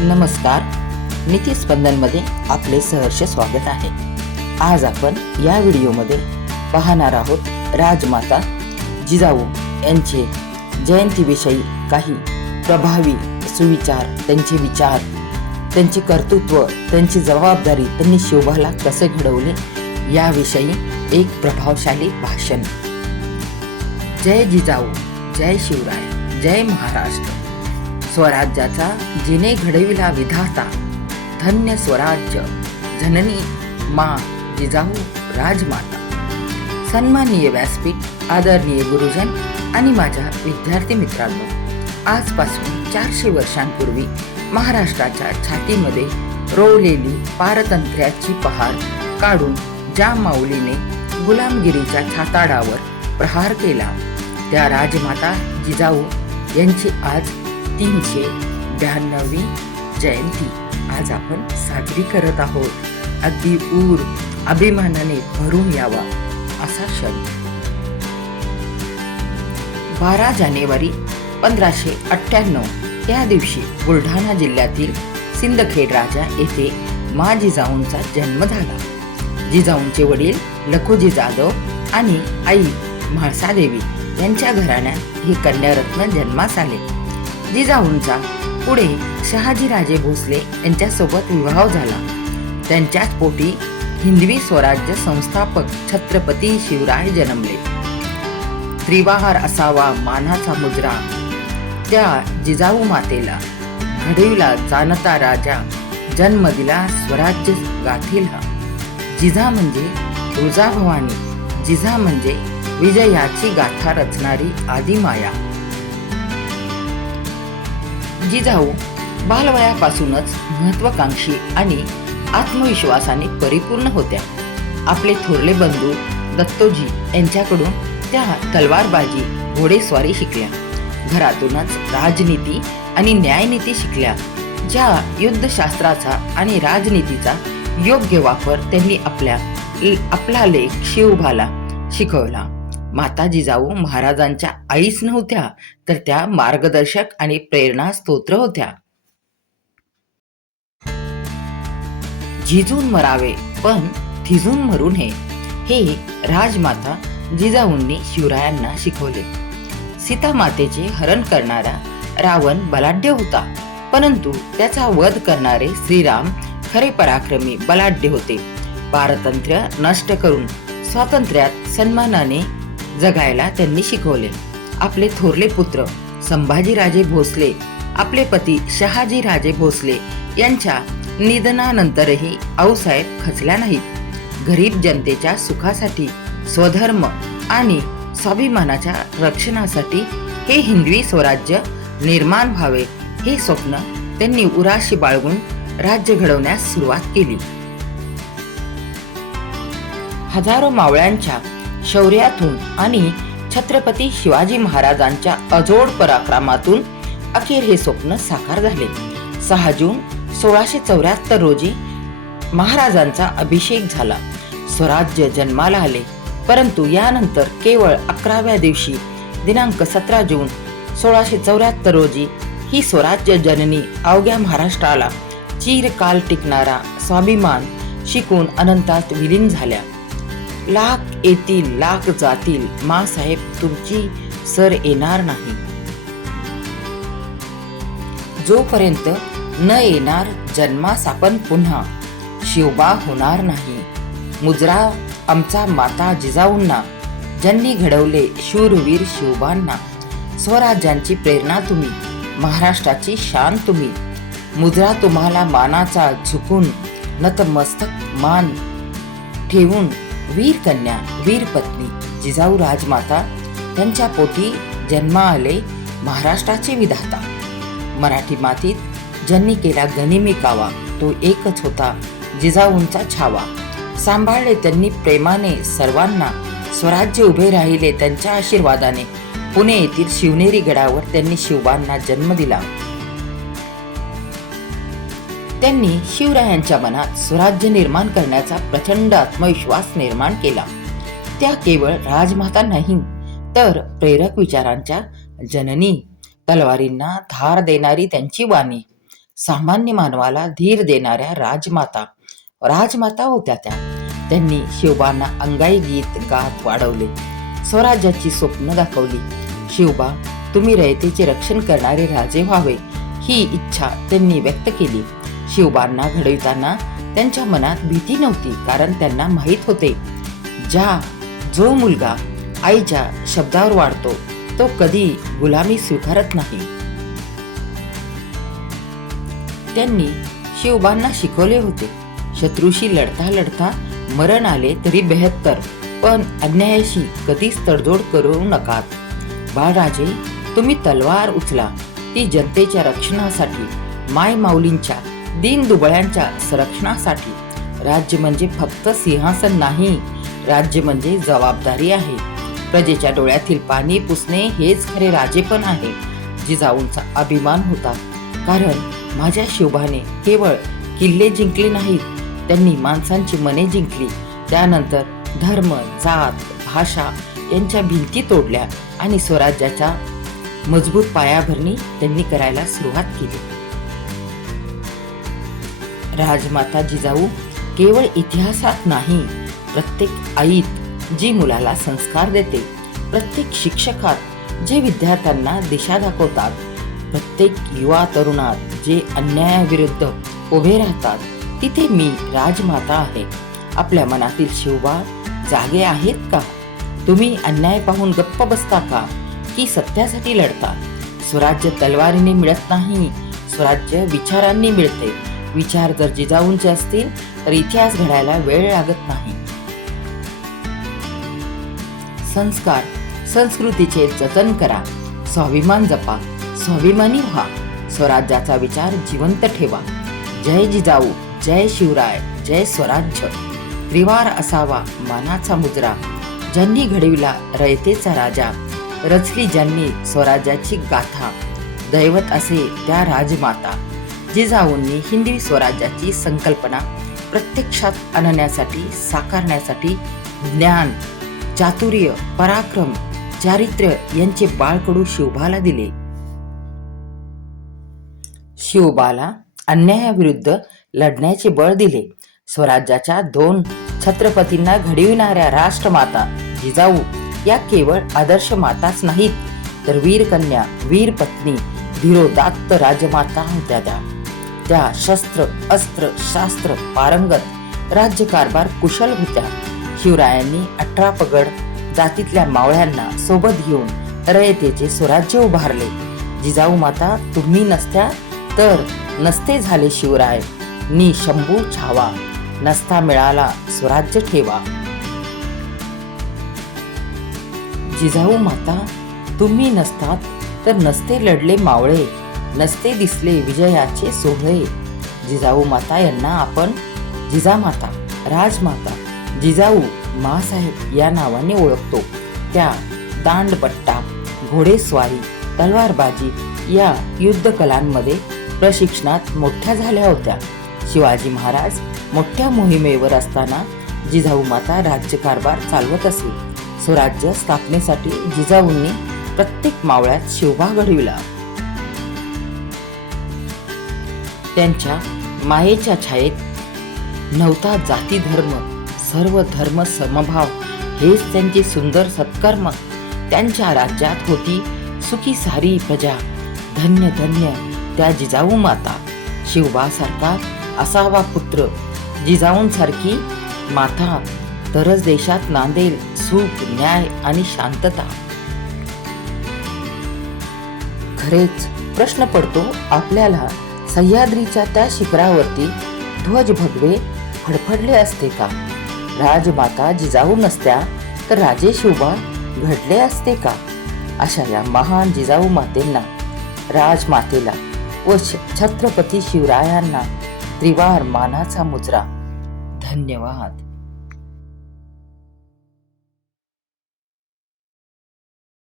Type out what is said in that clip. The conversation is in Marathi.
नमस्कार. नीती स्पंदनमध्ये आपले सहर्ष स्वागत आहे. आज आपण या व्हिडिओमध्ये पाहणार आहोत राजमाता जिजाऊ यांचे जयंतीविषयी काही प्रभावी सुविचार, त्यांचे विचार, त्यांचे कर्तृत्व, त्यांची जबाबदारी, त्यांनी शिवबाला कसे घडवले याविषयी एक प्रभावशाली भाषण. जय जिजाऊ, जय शिवराय, जय महाराष्ट्र. स्वराज्याचा जिने घडविला विधाता, धन्य स्वराज्य जननी मा जिजाऊ राजमाता. सन्माननीय व्यासपीठ, आदरणीय गुरुजन आणि माझ्या विद्यार्थी मित्रांनो, आजपासून 400 वर्षांपूर्वी महाराष्ट्राच्या छातीमध्ये रोवलेली पारतंत्र्याची पहार काढून ज्या माऊलीने गुलामगिरीच्या छाताडावर प्रहार केला, त्या राजमाता जिजाऊ यांची आज 392वी जयंती आज आपण साजरी करत आहोत. अगदी ऊर अभिमानाने भरून यावा असा क्षण. 12 जानेवारी 1598 या दिवशी बुलढाणा जिल्ह्यातील सिंदखेड राजा येथे मा जिजाऊंचा जन्म झाला. जिजाऊंचे वडील लखोजी जाधव आणि आई म्हाळसादेवी यांच्या घराण्यात हे कन्यारत्न जन्मास आले. जिजाऊंचा पुढे शहाजीराजे भोसले यांच्यासोबत विवाह झाला. त्यांच्याच पोटी हिंदवी स्वराज्य संस्थापक छत्रपती शिवराय जन्मले. त्रिवार असावा मानाचा मुजरा, त्या जिजाऊ मातेला घडविला जाणता राजा, जन्म दिला स्वराज्य गाथीला. जिजा म्हणजे तुळजाभवानी, जिजा म्हणजे विजयाची गाथा रचणारी आदिमाया. जिजाऊ बालवयापासूनच महत्वाकांक्षी आणि आत्मविश्वासाने परिपूर्ण होत्या. आपले थोरले बंधू दत्तोजी यांच्याकडून त्या तलवारबाजी, घोडेस्वारी शिकल्या. घरातूनच राजनीती आणि न्यायनीती शिकल्या. ज्या युद्धशास्त्राचा आणि राजनीतीचा योग्य वापर त्यांनी आपला लेक शिवबाला शिकवला. माता जिजाऊ महाराजांच्या आईच नव्हत्या, तर त्या मार्गदर्शक आणि प्रेरणा स्तोत्र होत्या. झिजून मरावे पण थिजून मरू नये, हे राजमाता जिजाऊंनी शिवरायांना शिकवले. सीता मातेचे हरण करणारा रावण बलाढ्य होता, परंतु त्याचा वध करणारे श्रीराम खरे पराक्रमी बलाढ्य होते. पारतंत्र्य नष्ट करून स्वातंत्र्यात सन्मानाने जगायला त्यांनी शिकवले. आपले थोरले पुत्र संभाजीराजे भोसले, आपले पती शहाजीराजे भोसले यांच्या निधनानंतरही आऊसाहेब खचल्या नाहीत. गरीब जनतेच्या सुखासाठी, स्वधर्म आणि स्वाभिमानाच्या रक्षणासाठी हे हिंदवी स्वराज्य निर्माण व्हावे, हे स्वप्न त्यांनी उराशी बाळगून राज्य घडवण्यास सुरुवात केली. हजारो मावळ्यांच्या शौर्यातून आणि छत्रपती शिवाजी महाराजांच्या अजोड पराक्रमातून अखेर हे स्वप्न साकार झाले. 6 जून 1674 रोजी महाराजांचा अभिषेक झाला. स्वराज्य जन्माला आले. परंतु यानंतर केवळ 11व्या दिवशी दिनांक 17 जून 1674 रोजी ही स्वराज्य जननी अवघ्या महाराष्ट्राला चिरकाल टिकणारा स्वाभिमान शिकून अनंतात विलीन झाल्या. लाख येतील लाख जातील, मासाहेब तुमची सर येणार नाही. जोपर्यंत न येणार जन्मास आपण पुन्हा, शिवबा होणार नाही. मुजरा आमचा माता जिजाऊंना, ज्यांनी घडवले शूरवीर शिवबांना. स्वराज्यांची प्रेरणा तुम्ही, महाराष्ट्राची शान तुम्ही. मुजरा तुम्हाला मानाचा झुकून, नतमस्तक मान ठेवून. वीर कन्या, वीर पत्नी जिजाऊ राजमाता, त्यांच्या पोटी जन्मा आले महाराष्ट्राचे विधाता. मराठी मातीत ज्यांनी केला गनिमी कावा, तो एकच होता जिजाऊंचा छावा. सांभाळले त्यांनी प्रेमाने सर्वांना, स्वराज्य उभे राहिले त्यांच्या आशीर्वादाने. पुणे येथील शिवनेरी गडावर त्यांनी शिवबांना जन्म दिला. त्यांनी शिवरायांच्या मनात स्वराज्य निर्माण करण्याचा प्रचंड आत्मविश्वास निर्माण केला. त्या केवळ राजमाता नाही, तर प्रेरक विचारांच्या जननी, तलवारींना धार देणारी त्यांची वाणी, सामान्य मानवाला धीर देणाऱ्या राजमाता होत्या त्या. त्यांनी शिवबांना अंगाई गीत गात वाढवले, स्वराज्याची स्वप्न दाखवली. शिवबा, तुम्ही रयतेचे रक्षण करणारे राजे व्हावे ही इच्छा त्यांनी व्यक्त केली. शिवबांना घडविताना त्यांच्या मनात भीती नव्हती, कारण त्यांना माहीत होते जो मुलगा आईच्या शब्दावर वाढतो तो कधी गुलामी स्वीकारत नाही. त्यांनी शिवबांना शिकवले होते, शत्रूशी लढता लढता मरण आले तरी बेहत्तर, पण अन्यायाशी कधीच तडजोड करू नका. बाळराजे, तुम्ही तलवार उचला, ती जनतेच्या रक्षणासाठी, माय माऊलींच्या दीनदुबळ्यांच्या संरक्षणासाठी. राज्य म्हणजे फक्त सिंहासन नाही, राज्य म्हणजे जबाबदारी आहे. प्रजेच्या डोळ्यातील पाणी पुसणे हेच खरे राजेपण आहे. जिजाऊंचा अभिमान होता, कारण माझ्या शिवबाने केवळ किल्ले जिंकले नाहीत, त्यांनी माणसांची मने जिंकली. त्यानंतर धर्म, जात, भाषा यांच्या भिंती तोडल्या आणि स्वराज्याच्या मजबूत पायाभरणी त्यांनी करायला सुरुवात केली. राजमाता जिजाऊ केवळ इतिहासात नाही, प्रत्येक आईत जी मुलाला संस्कार देते, प्रत्येक शिक्षकात जे विद्यार्थ्यांना दिशा दाखवतात, प्रत्येक युवा तरुणात जे अन्यायाविरुद्ध उभे राहतात, तिथे मी राजमाता आहे. आपल्या मनातील शिवबा जागे आहेत का? तुम्ही अन्याय पाहून गप्प बसता का, की सत्यासाठी लढता? स्वराज्य तलवारीने मिळत नाही, स्वराज्य विचारांनी मिळते. विचार जर जिजाऊंचे असतील तर इतिहास घडायला वेळ लागत नाही. संस्कार, संस्कृतीचे जतन करा, स्वाभिमान जपा, स्वाभिमानी व्हा, स्वराज्याचा विचार जिवंत ठेवा. जय जिजाऊ, जय शिवराय, जय स्वराज्य. त्रिवार असावा मानाचा मुजरा, ज्यांनी घडविला रयतेचा राजा, रचली ज्यांनी स्वराज्याची गाथा, दैवत असे त्या राजमाता. जिजाऊंनी हिंदवी स्वराज्याची संकल्पना प्रत्यक्षात आणण्यासाठी, साकारण्यासाठी ज्ञान, चातुर्य, पराक्रम, चारित्र्य यांचे बाळकडू शिवबाला दिले. शिवबाला अन्यायाविरुद्ध लढण्याचे बळ दिले. स्वराज्याच्या 2 छत्रपतींना घडविणाऱ्या राष्ट्रमाता जिजाऊ या केवळ आदर्श माताच नाहीत, तर वीर कन्या, वीर पत्नी, धीरोदात्त राजमाता होत्या. त्या शस्त्र, अस्त्र, शास्त्र पारंगत, राज्यकारभार कुशल होत्या. शिवरायांनी 18 पगड जातीतल्या मावळ्यांना सोबत घेऊन रयतेचे स्वराज्य उभारले. जिजाऊ माता तुम्ही नसत्या तर नसते झाले शिवराय, नि शंभू छावा, नसता मिळाला स्वराज्य ठेवा. जिजाऊ माता तुम्ही नसतात तर नसते लढले मावळे, नसते दिसले विजयाचे सोहळे. जिजाऊ माता यांना आपण जिजामाता, राजमाता, जिजाऊ मासाहेब या नावाने ओळखतो. त्या दांडपट्टा, घोडेस्वारी, तलवारबाजी या युद्ध कलांमध्ये प्रशिक्षणात मोठ्या झाल्या होत्या. शिवाजी महाराज मोठ्या मोहिमेवर असताना जिजाऊ माता राज्यकारभार चालवत असे. स्वराज्य स्थापनेसाठी जिजाऊंनी प्रत्येक मावळ्यात शिवबा घडविला. त्यांच्या मायेच्या छायेत नव्हता जाती धर्म, सर्व धर्म समभाव हेच त्यांचे सुंदर सत्कर्म. त्यांच्या राज्यात होती सुखी सारी प्रजा, धन्य धन्य त्या जिजाऊ माता. शिवबासारखा असावा पुत्र, जिजाऊंसारखी माता, तरच देशात नांदेल सुख, न्याय आणि शांतता. खरेच प्रश्न पडतो आपल्याला, सह्याद्रीच्या त्या शिखरावरती ध्वज भगवे फडफडले असते का? राजमाता जिजाऊ नसत्या तर राजे शिवबा घडले असते का? अशा या महान जिजाऊ मातेंना, राजमातेला व छत्रपती शिवरायांना त्रिवार मानाचा मुजरा. धन्यवाद.